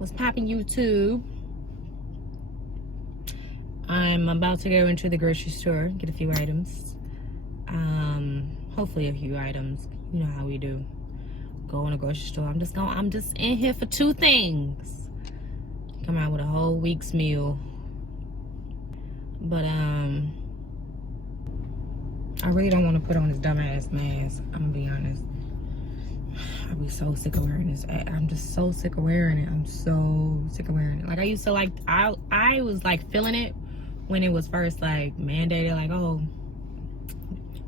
What's poppin', YouTube? I'm about to go into the grocery store, get a few items. Hopefully a few items. You know how we do. Go in the grocery store. I'm just in here for two things. Come out with a whole week's meal. But I really don't want to put on this dumbass mask. I'm gonna be honest. I'll be so sick of wearing this. I'm just so sick of wearing it. I'm so sick of wearing it. Like I used to like, I was like feeling it when it was first like mandated. Like, oh,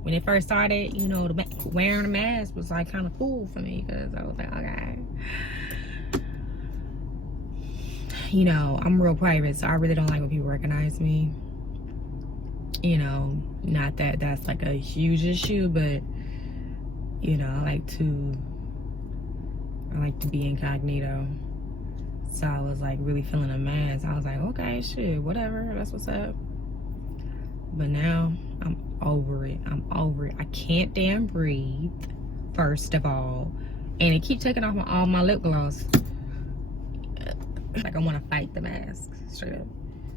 when it first started, you know, wearing a mask was like kind of cool for me because I was like, okay. You know, I'm real private, so I really don't like when people recognize me. You know, not that that's like a huge issue, but you know, I like to be incognito. So I was like really feeling a mask. I was like, okay, shit, whatever, that's what's up. But now I'm over it. I can't damn breathe, first of all. And it keeps taking off all my lip gloss. Like I want to fight the mask, straight up.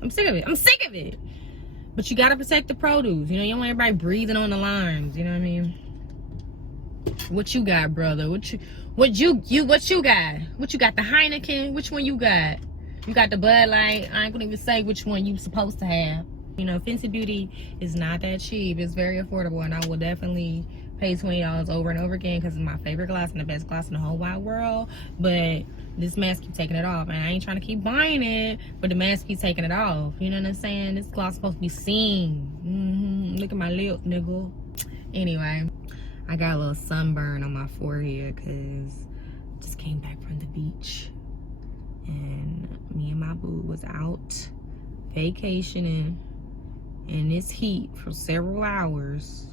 I'm sick of it. But you gotta protect the produce. You know, you don't want everybody breathing on the lines. You know what I mean? What you got, brother? What you got? What you got? The Heineken? Which one you got? You got the Bud Light? I ain't gonna even say which one you supposed to have. You know, Fenty Beauty is not that cheap. It's very affordable, and I will definitely pay $20 over and over again because it's my favorite glass and the best glass in the whole wide world. But this mask keep taking it off, and I ain't trying to keep buying it, but the mask keep taking it off. You know what I'm saying? This glass supposed to be seen. Look at my lip, nigga. Anyway, I got a little sunburn on my forehead because I just came back from the beach, and me and my boo was out vacationing in this heat for several hours.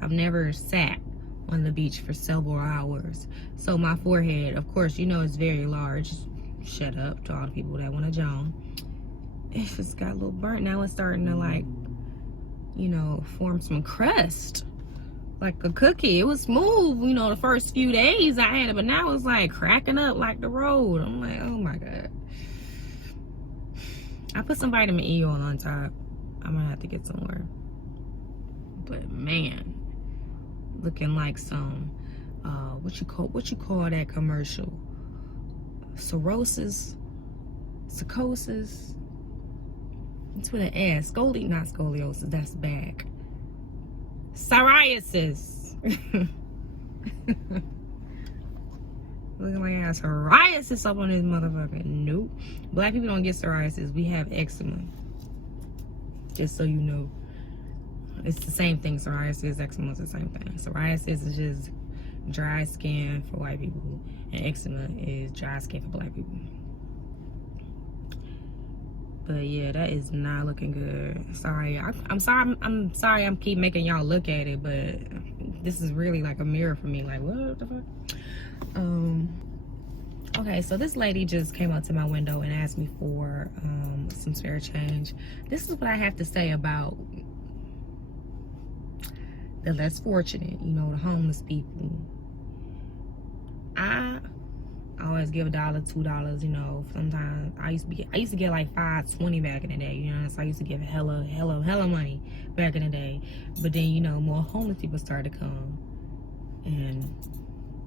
I've never sat on the beach for several hours. So my forehead, of course, you know it's very large. Shut up to all the people that want to join. It just got a little burnt. Now it's starting to like, you know, form some crust. Like a cookie. It was smooth, you know, the first few days I had it, but now it's like cracking up like the road. I'm like, oh my God. I put some vitamin E oil on top. I'm gonna have to get some more. But man, looking like some what you call that commercial? Psychosis. It's with an S. Not scoliosis, that's back. Psoriasis. Looking like I have psoriasis up on this motherfucker. Nope. Black people don't get psoriasis. We have eczema. Just so you know. It's the same thing. Psoriasis, eczema is the same thing. Psoriasis is just dry skin for white people, and eczema is dry skin for black people. But yeah, that is not looking good. Sorry. I'm sorry I'm keep making y'all look at it, but this is really like a mirror for me. Like, what the fuck? Okay, so this lady just came up to my window and asked me for some spare change. This is what I have to say about the less fortunate, you know, the homeless people. I always give $1, $2, you know. Sometimes I used to get like $5.20 back in the day, you know. So I used to give hella money back in the day. But then, you know, more homeless people started to come, and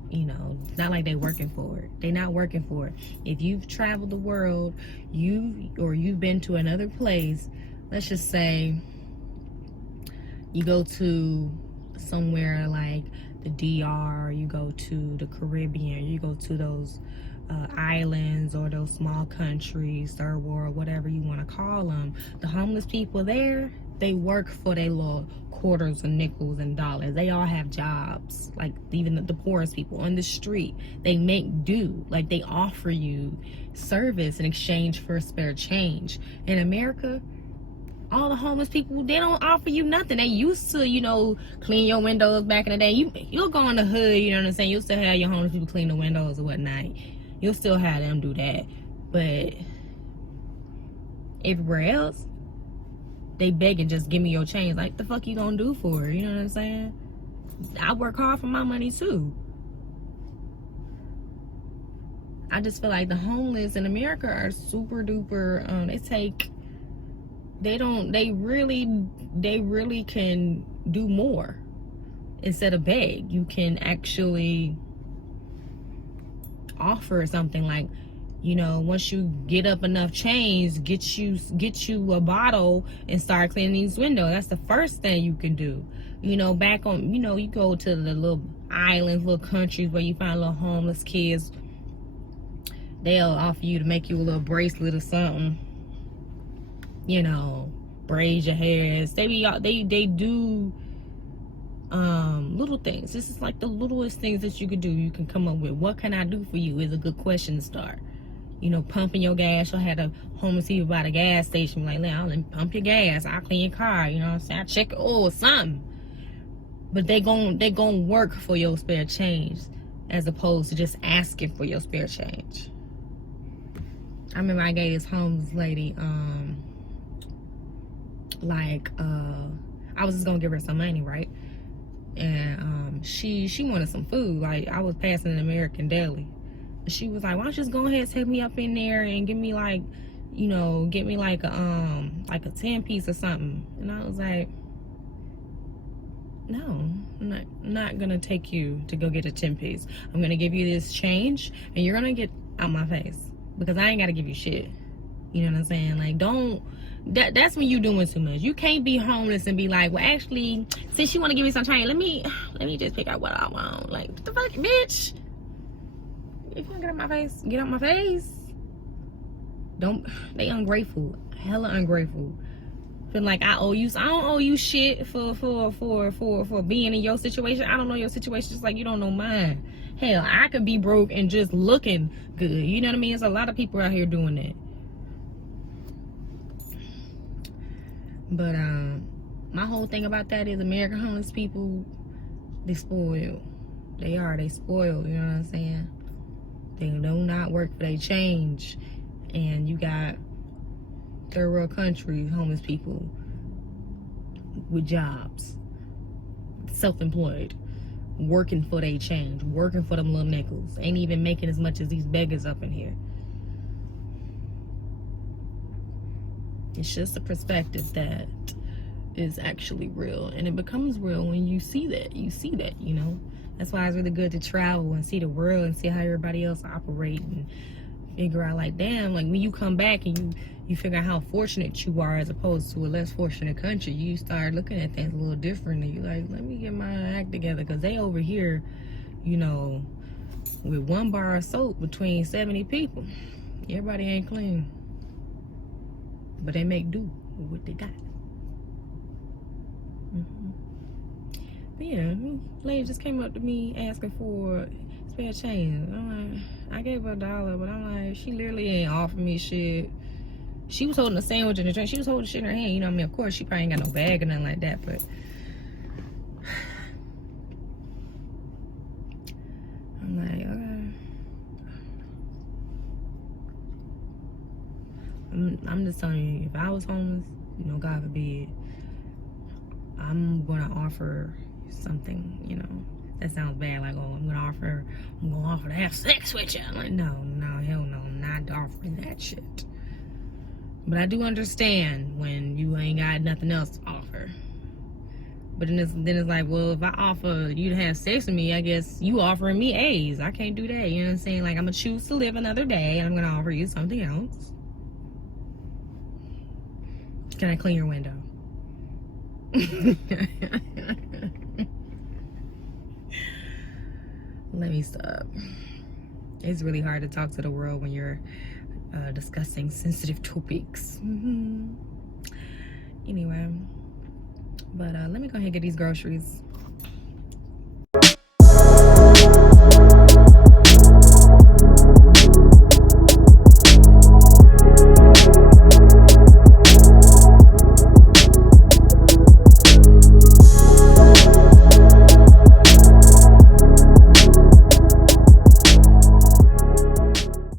you know, it's not like they're working for it. They're not working for it. If you've traveled the world, you've been to another place, let's just say you go to somewhere like the DR, you go to the Caribbean, you go to those islands or those small countries, third world, whatever you want to call them. The homeless people there, they work for their little quarters and nickels and dollars. They all have jobs. Like even the poorest people on the street, they make do. Like they offer you service in exchange for spare change. In America, all the homeless people, they don't offer you nothing. They used to, you know, clean your windows back in the day. You'll go in the hood, you know what I'm saying? You'll still have your homeless people clean the windows or whatnot. You'll still have them do that. But everywhere else, they begging, just give me your change. Like, the fuck you gonna do for it? You know what I'm saying? I work hard for my money too. I just feel like the homeless in America are super duper. They really can do more instead of beg. You can actually offer something like, you know, once you get up enough change, get you a bottle and start cleaning these windows. That's the first thing you can do. You know, back on, you know, you go to the little islands, little countries where you find little homeless kids. They'll offer you to make you a little bracelet or something. You know, braid your hair. They do little things. This is like the littlest things that you could do. You can come up with, what can I do for you, is a good question to start. You know, pumping your gas. You'll have a homeless people by the gas station like, let me pump your gas, I'll clean your car, you know what I'm saying, I'll check your oil or something. But they gon' work for your spare change as opposed to just asking for your spare change. I remember I gave this homeless lady I was just gonna give her some money, right? And she wanted some food. Like, I was passing an American Deli. She was like, why don't you just go ahead and take me up in there and give me like, you know, get me like a 10-piece or something. And I was like, no, I'm not gonna take you to go get a 10-piece. I'm gonna give you this change and you're gonna get out my face, because I ain't gotta give you shit. You know what I'm saying? Like, that's when you doing too much. You can't be homeless and be like, well, actually, since you want to give me some change, let me just pick out what I want. Like, what the fuck, bitch? If you don't get out my face, get out my face. They ungrateful, hella ungrateful. Feel like I owe you. I don't owe you shit for being in your situation. I don't know your situation just like you don't know mine. Hell, I could be broke and just looking good. You know what I mean? There's a lot of people out here doing that. But my whole thing about that is American homeless people, they spoiled. They spoiled, you know what I'm saying? They do not work for their change. And you got third world countries, homeless people with jobs, self-employed, working for their change, working for them little nickels, ain't even making as much as these beggars up in here. It's just a perspective that is actually real, and it becomes real when you see that. You know, that's why it's really good to travel and see the world and see how everybody else operate and figure out, like, damn, like when you come back and you figure out how fortunate you are as opposed to a less fortunate country, you start looking at things a little differently. You like, let me get my act together, because they over here, you know, with one bar of soap between 70 people, everybody ain't clean. But they make do with what they got. But yeah, lady just came up to me asking for spare change. I'm like, I gave her $1, but I'm like, she literally ain't offering me shit. She was holding a sandwich in the drink. She was holding shit in her hand. You know what I mean? Of course, she probably ain't got no bag or nothing like that, but I'm like, okay. I'm just telling you, if I was homeless, you know, God forbid, I'm gonna offer something, you know. That sounds bad, like, oh, I'm gonna offer to have sex with you. I'm like, no, hell no, I'm not offering that shit. But I do understand when you ain't got nothing else to offer. But then it's like, well, if I offer you to have sex with me, I guess you offering me A's. I can't do that, you know what I'm saying? Like, I'm gonna choose to live another day, and I'm gonna offer you something else. Can I clean your window? Let me stop. It's really hard to talk to the world when you're discussing sensitive topics. Anyway, but let me go ahead and get these groceries.